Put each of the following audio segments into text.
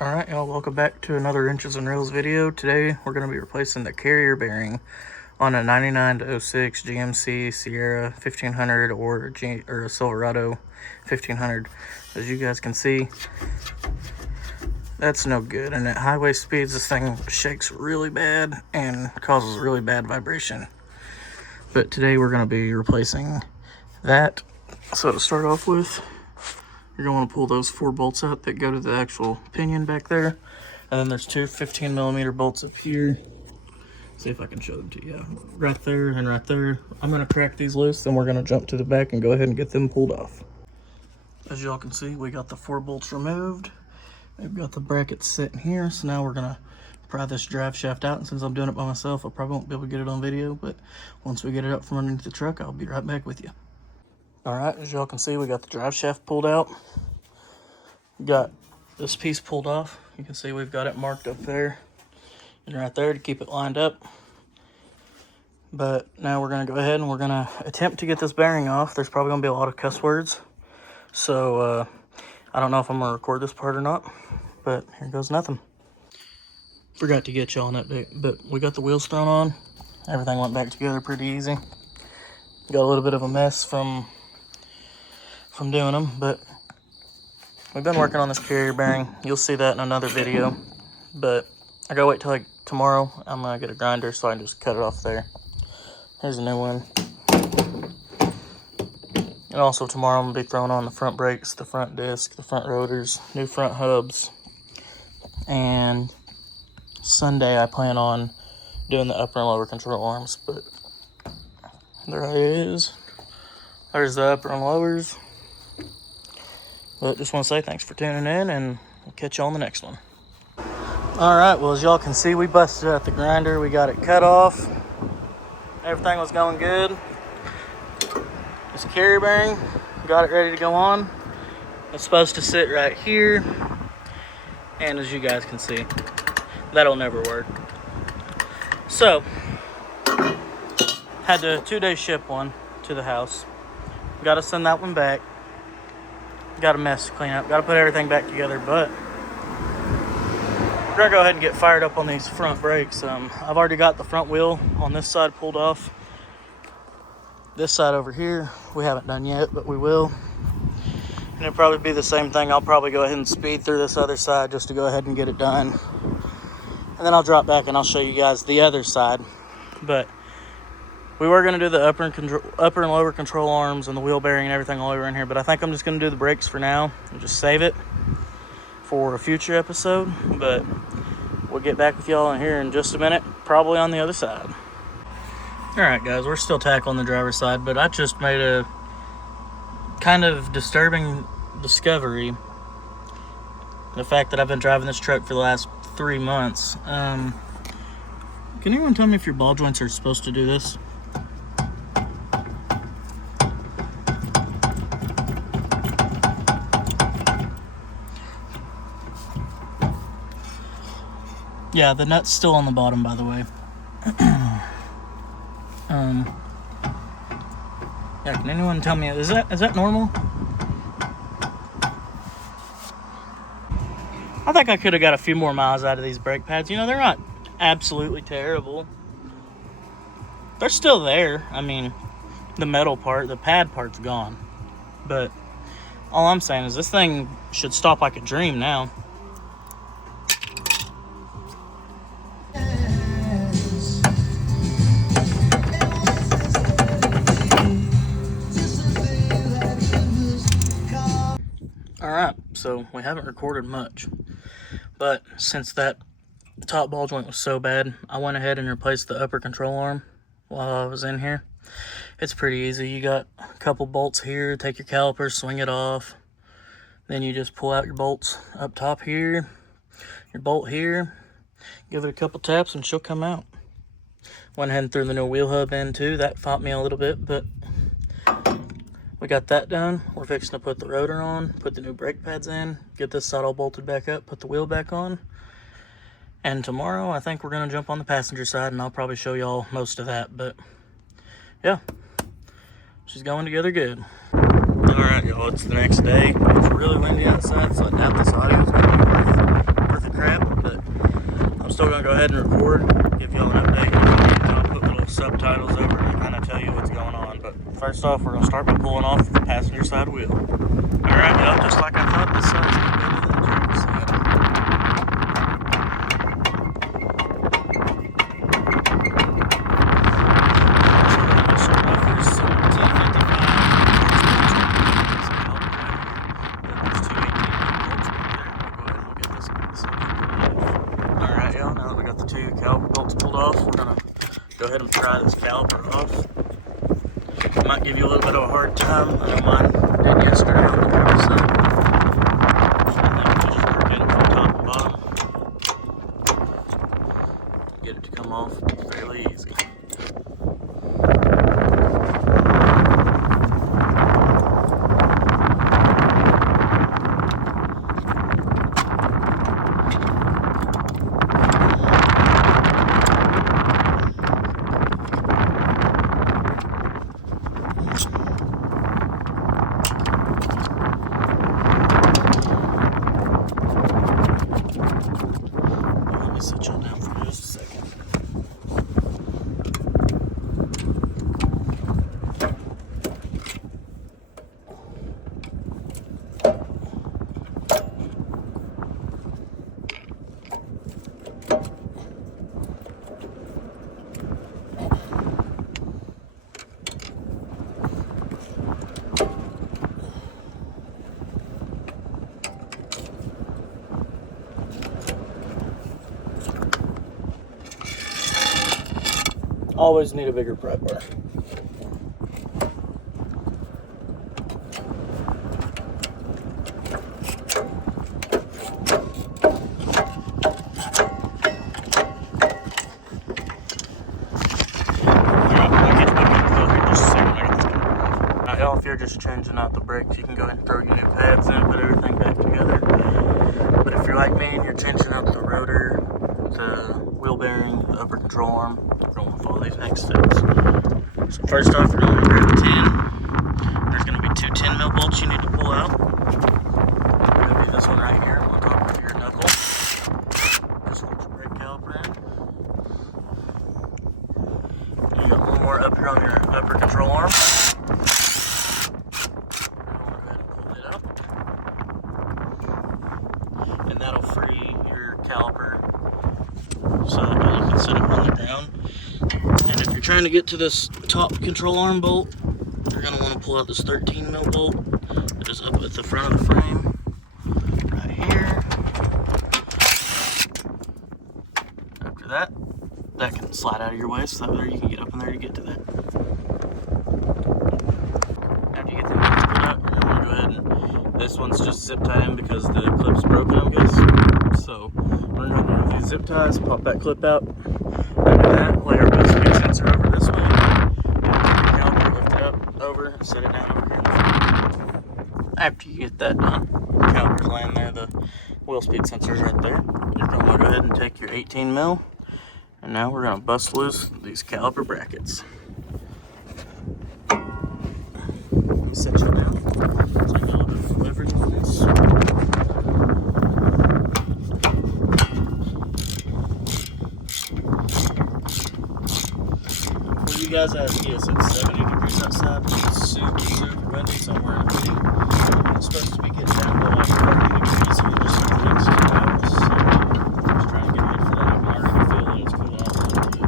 Alright y'all, welcome back to another Inches and Reels video. Today we're going to be replacing the carrier bearing on a 99 to 06 GMC Sierra 1500 or a Silverado 1500. As you guys can see, that's no good, and at highway speeds this thing shakes really bad and causes really bad vibration. But today we're going to be replacing that. So to start off with, you're going to want to pull those 4 bolts out that go to the actual pinion back there. And then there's 2 15mm bolts up here. See if I can show them to you. Right there and right there. I'm going to crack these loose, then we're going to jump to the back and go ahead and get them pulled off. As y'all can see, we got the 4 bolts removed. We've got the brackets sitting here. So now we're going to pry this drive shaft out. And since I'm doing it by myself, I probably won't be able to get it on video. But once we get it up from underneath the truck, I'll be right back with you. Alright, as y'all can see, we got the drive shaft pulled out. Got this piece pulled off. You can see we've got it marked up there and right there to keep it lined up. But now we're going to go ahead and we're going to attempt to get this bearing off. There's probably going to be a lot of cuss words. So I don't know if I'm going to record this part or not. But here goes nothing. Forgot to get y'all an update, but we got the wheels thrown on. Everything went back together pretty easy. Got a little bit of a mess from doing them, but we've been working on this carrier bearing. You'll see that in another video, but I gotta wait till like tomorrow. I'm gonna get a grinder so I can just cut it off there. Here's a new one. And also tomorrow I'm gonna be throwing on the front brakes, the front disc, the front rotors, new front hubs, and Sunday I plan on doing the upper and lower control arms. But there it is. There's the upper and lowers. But just want to say thanks for tuning in, and we'll catch you on the next one. Alright, well, as y'all can see, we busted out the grinder. We got it cut off. Everything was going good. This carrier bearing, got it ready to go on. It's supposed to sit right here. And as you guys can see, that'll never work. So, had to 2-day ship one to the house. Got to send that one back. Got a mess to clean up. Got to put everything back together, but we're going to go ahead and get fired up on these front brakes. I've already got the front wheel on this side pulled off. This side over here, we haven't done yet, but we will. And it'll probably be the same thing. I'll probably go ahead and speed through this other side just to go ahead and get it done. And then I'll drop back and I'll show you guys the other side. But we were going to do the upper and lower control arms and the wheel bearing and everything all over in here, but I think I'm just going to do the brakes for now and just save it for a future episode. But we'll get back with y'all in here in just a minute, probably on the other side. Alright guys, we're still tackling the driver's side, but I just made a kind of disturbing discovery. The fact that I've been driving this truck for the last 3 months. Can anyone tell me if your ball joints are supposed to do this? Yeah, the nut's still on the bottom, by the way. Yeah, can anyone tell me, is that normal? I think I could have got a few more miles out of these brake pads. You know, they're not absolutely terrible. They're still there. I mean, the metal part, the pad part's gone. But all I'm saying is this thing should stop like a dream now. Alright, so we haven't recorded much, but since that top ball joint was so bad, I went ahead and replaced the upper control arm while I was in here. It's pretty easy. You got a couple bolts here, take your calipers, swing it off, then you just pull out your bolts up top here, your bolt here, give it a couple taps and she'll come out. Went ahead and threw the new wheel hub in too. That fought me a little bit, but we got that done. We're fixing to put the rotor on, put the new brake pads in, get this side all bolted back up, put the wheel back on. And tomorrow, I think we're going to jump on the passenger side, and I'll probably show y'all most of that. But, yeah, she's going together good. Alright, y'all, it's the next day. It's really windy outside, so I doubt this audio is going to be worth still gonna go ahead and record, give y'all an update. I'll put little subtitles over to kind of tell you what's going on. But first off, we're gonna start by pulling off the passenger side wheel. All right, y'all. Just like I thought, this side's gonna be better than the driver's side. Go ahead and pry this caliper off. Might give you a little bit of a hard time. I know mine did yesterday on the driver's side. And then we'll just work it from top and bottom. Get it to come off fairly easy. Always need a bigger pry bar. Y'all, if you're just changing out the brakes, you can go ahead and throw your new pads in, put everything back together. But if you're like me and you're changing out the rotor, the wheel bearing, the upper control arm, you're going to want to follow these next steps. So first off, we're going to grab a 10. There's going to be two 10 mil bolts you need to pull out. It's going to be this one right here on top of your knuckle. Just get your brake caliper in. You got one more up here on your upper control arm. And that'll free your caliper so that you can set it on the ground. And if you're trying to get to this top control arm bolt, you're going to want to pull out this 13 mil bolt that is up at the front of the frame, right here. After that, that can slide out of your way so that way you can get up in there to get to that. After you get the bolts pulled out, you're going to want to go ahead and, this one's just zip tied in because the clip's broken, I guess. So we're going to remove these zip ties, pop that clip out. After that, lay our wheel speed sensor over this way. Caliper, lift it up, over, and set it down over here in the front. After you get that done, the caliper's laying there, the wheel speed sensor's right there. You're going to go ahead and take your 18 mil, and now we're going to bust loose these caliper brackets. Let me set you down. So I get a little bit of leverage on this. For you guys out here, it's 70 degrees outside. It's super windy, so I'm wearing a hoodie. It's supposed to be getting down to like 40 degrees here in just the next 2 hours. So just trying to get ready for that. I can already feel that it's cooling off a little bit.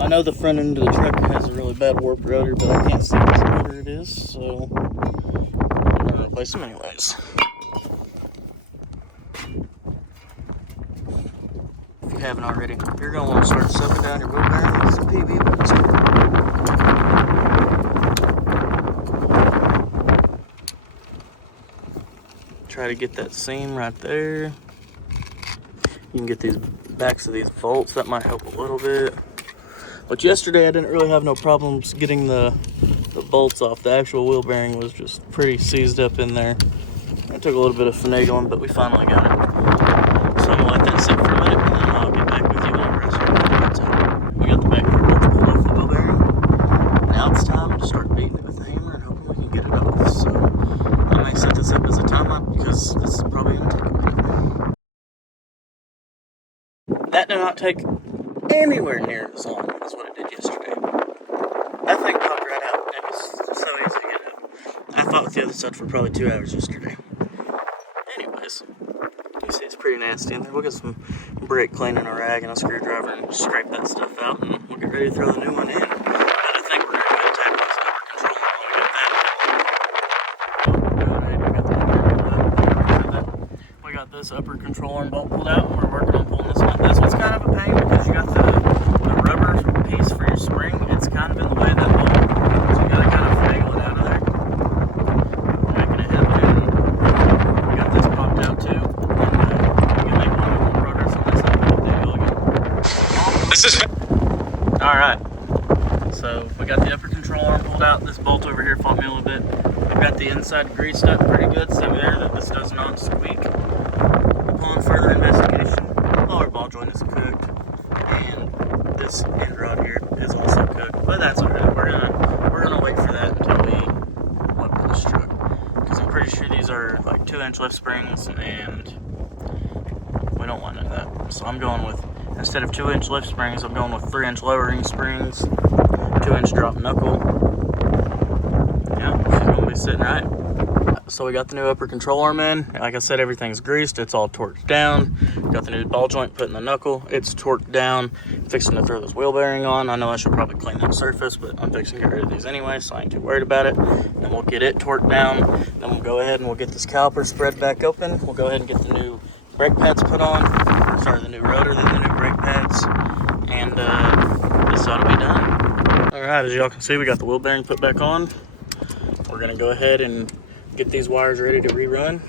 I know the front end of the truck has a really bad warped rotor, but I can't see which rotor it is, so I'm gonna replace them anyways. If you haven't already, you're gonna want to start sucking down your wheel bearing with some PV bolts. Try to get that seam right there. You can get these backs of these bolts, that might help a little bit. But yesterday I didn't really have no problems getting the bolts off. The actual wheel bearing was just pretty seized up in there. It took a little bit of finagling, but we finally got it. So I'm gonna let that sit for a minute, and then I'll get back with you whenever I start putting the bolts out. We got the back bolts pulled off the wheel bearing. Now it's time to start beating it with the hammer and hoping we can get it off. So I may set this up as a timeout because this is probably gonna take a minute. That did not take anywhere near as long as what it did yesterday. That thing popped right out. It was so easy to get up. I fought with the other side for probably 2 hours yesterday. Anyways, you see it's pretty nasty in there. We'll get some brake cleaning, a rag, and a screwdriver and scrape that stuff out, and we'll get ready to throw the new one in. But I think we're going to go tackle this upper control when we get that. We got this upper control arm bolt pulled out, and we're working on pulling this one. This one's kind of a pain because you got the rubber piece for your spring. It's kind of in the way of that bolt, so you got to kind of finagle it out of there. We're making it happen. We got this popped out too. And we can make a little more progress on this. This is all right. So we got the upper control arm pulled out. This bolt over here fought me a little bit. We've got the inside greased up pretty good, so there that this does not squeak. Upon further investigation, lower ball joint is cooked, and this end rod here is also cooked. But that's alright. We're gonna wait for that until we look at this truck, because I'm pretty sure these are like 2-inch lift springs, and we don't want none of that. So I'm going with, instead of 2-inch lift springs, I'm going with 3-inch lowering springs, 2-inch drop knuckle. Yeah, she's gonna be sitting right. So we got the new upper control arm in. Like I said, everything's greased. It's all torqued down. Got the new ball joint put in the knuckle. It's torqued down. Fixing to throw this wheel bearing on. I know I should probably clean that surface, but I'm fixing to get rid of these anyway, so I ain't too worried about it. Then we'll get it torqued down. Then we'll go ahead and we'll get this caliper spread back open. We'll go ahead and get the new brake pads put on. Sorry, the new rotor, then the new brake pads. And this ought to be done. All right, as y'all can see, we got the wheel bearing put back on. We're gonna go ahead and get these wires ready to rerun.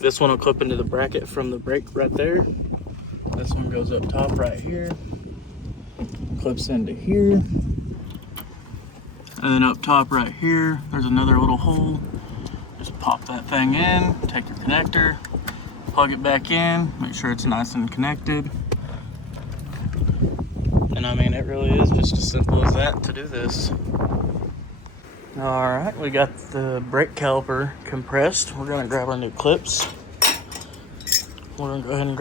This one will clip into the bracket from the brake right there. This one goes up top right here, clips into here, and then up top right here there's another little hole. Just pop that thing in, take your connector, plug it back in, make sure it's nice and connected. And I mean, it really is just as simple as that to do this. Alright, we got the brake caliper compressed. We're gonna grab our new clips. We're gonna go ahead and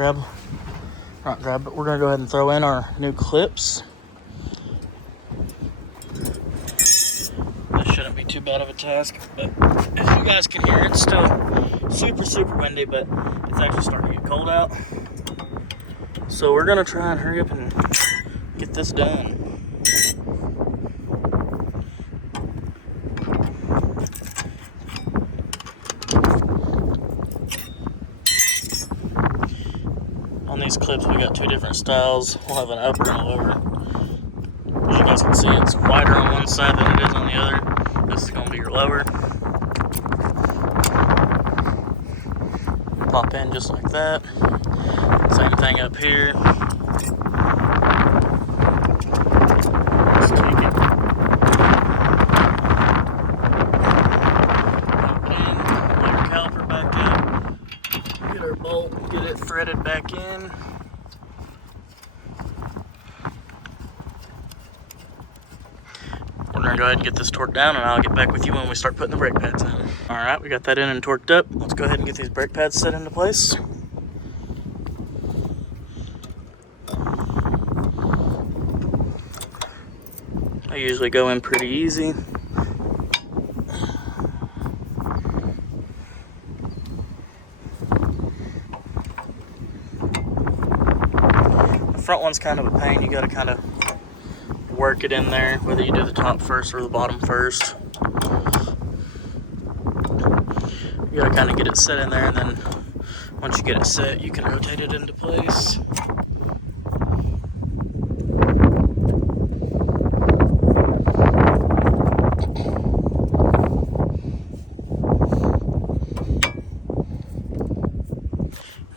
we're gonna go ahead and throw in our new clips. This shouldn't be too bad of a task, but as you guys can hear, it's still super windy, but it's actually starting to get cold out. So we're gonna try and hurry up and get this done. On these clips, we got 2 different styles. We'll have an upper and a lower. As you guys can see, it's wider on one side than it is on the other. This is going to be your lower. Pop in just like that. Same thing up here. Let's take it. Pop it in. Pull your caliper back up. Get our bolt, get it threaded back in. We're gonna go ahead and get this torqued down, and I'll get back with you when we start putting the brake pads in. All right, we got that in and torqued up. Let's go ahead and get these brake pads set into place. I usually go in pretty easy. front one's kind of a pain. You gotta kind of work it in there, whether you do the top first or the bottom first. You gotta kind of get it set in there, and then once you get it set, you can rotate it into place.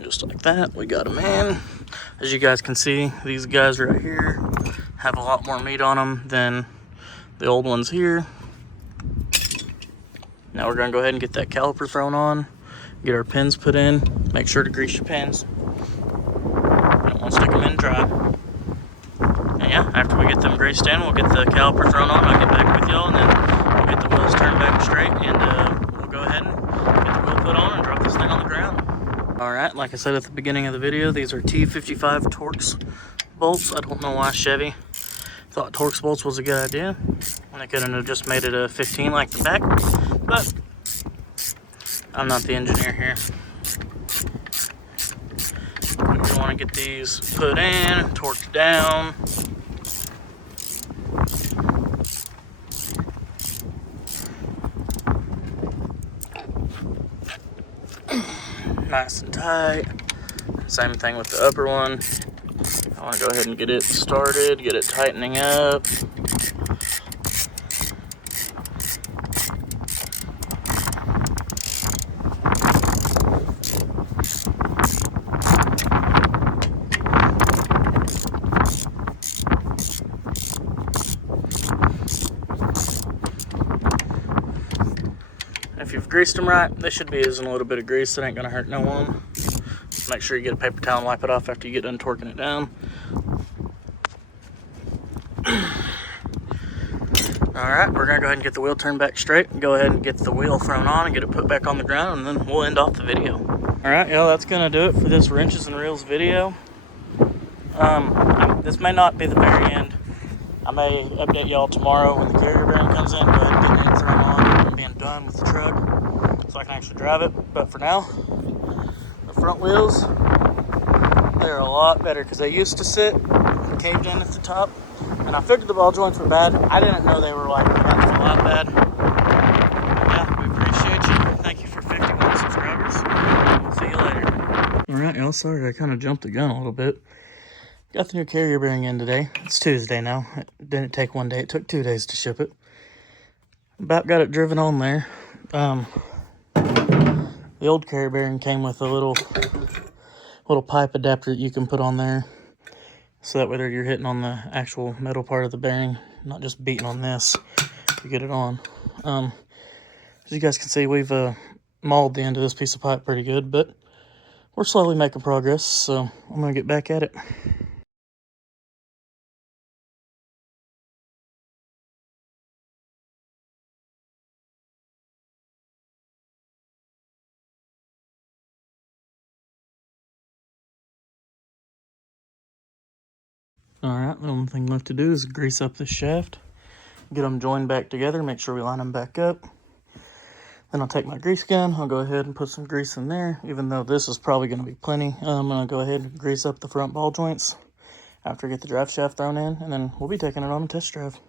Just like that, we got them in. As you guys can see, these guys right here have a lot more meat on them than the old ones here. Now we're gonna go ahead and get that caliper thrown on, get our pins put in. Make sure to grease your pins. You don't want to stick them in dry. And yeah, after we get them greased in, we'll get the caliper thrown on. I'll get back with y'all, and then we'll get the wheels turned back straight, and we'll go ahead and get the wheel put on and drop this thing on the ground. All right, like I said at the beginning of the video, these are T55 Torx bolts. I don't know why Chevy thought Torx bolts was a good idea, and they couldn't have just made it a 15 like the back, but I'm not the engineer here. We want to get these put in, torqued down. Nice and tight. Same thing with the upper one. I want to go ahead and get it started, get it tightening up. If you've greased them right, they should be using a little bit of grease. It ain't gonna hurt no one. Just make sure you get a paper towel and wipe it off after you get done torquing it down. Alright, we're gonna go ahead and get the wheel turned back straight and go ahead and get the wheel thrown on and get it put back on the ground, and then we'll end off the video. Alright, y'all, that's gonna do it for this wrenches and reels video. This may not be the very end. I may update y'all tomorrow when the carrier bearing comes in, go ahead and get it thrown on and being done with the truck so I can actually drive it. But for now, the front wheels, they're a lot better because they used to sit caved in at the top, and I figured the ball joints were bad. I didn't know they were like that's a lot bad. Yeah, we appreciate you. Thank you for 51 subscribers. See you later. Alright, y'all, sorry I kind of jumped the gun a little bit. Got the new carrier bearing in today. It's Tuesday now. It didn't take 1 day. It took 2 days to ship it. About got it driven on there. The old carrier bearing came with a little pipe adapter that you can put on there, so that whether you're hitting on the actual metal part of the bearing, not just beating on this, to get it on. As you guys can see, we've mauled the end of this piece of pipe pretty good, but we're slowly making progress, so I'm gonna get back at it. Alright, the only thing left to do is grease up this shaft, get them joined back together, make sure we line them back up. Then I'll take my grease gun, I'll go ahead and put some grease in there, even though this is probably going to be plenty. I'm going to go ahead and grease up the front ball joints after I get the drive shaft thrown in, and then we'll be taking it on a test drive.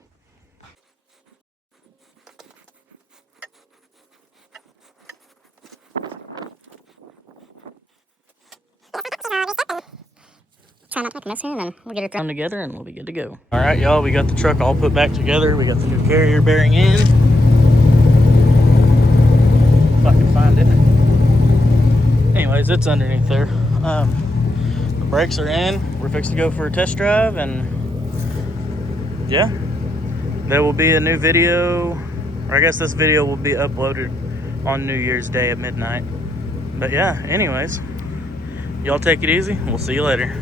Try not to make a mess here, and then we'll get it thrown together and we'll be good to go. All right, y'all, we got the truck all put back together. We got the new carrier bearing in. If I can find it. Anyways, it's underneath there. The brakes are in. We're fixing to go for a test drive, and yeah, there will be a new video, or I guess this video will be uploaded on New Year's Day at midnight. But yeah, anyways, y'all take it easy. We'll see you later.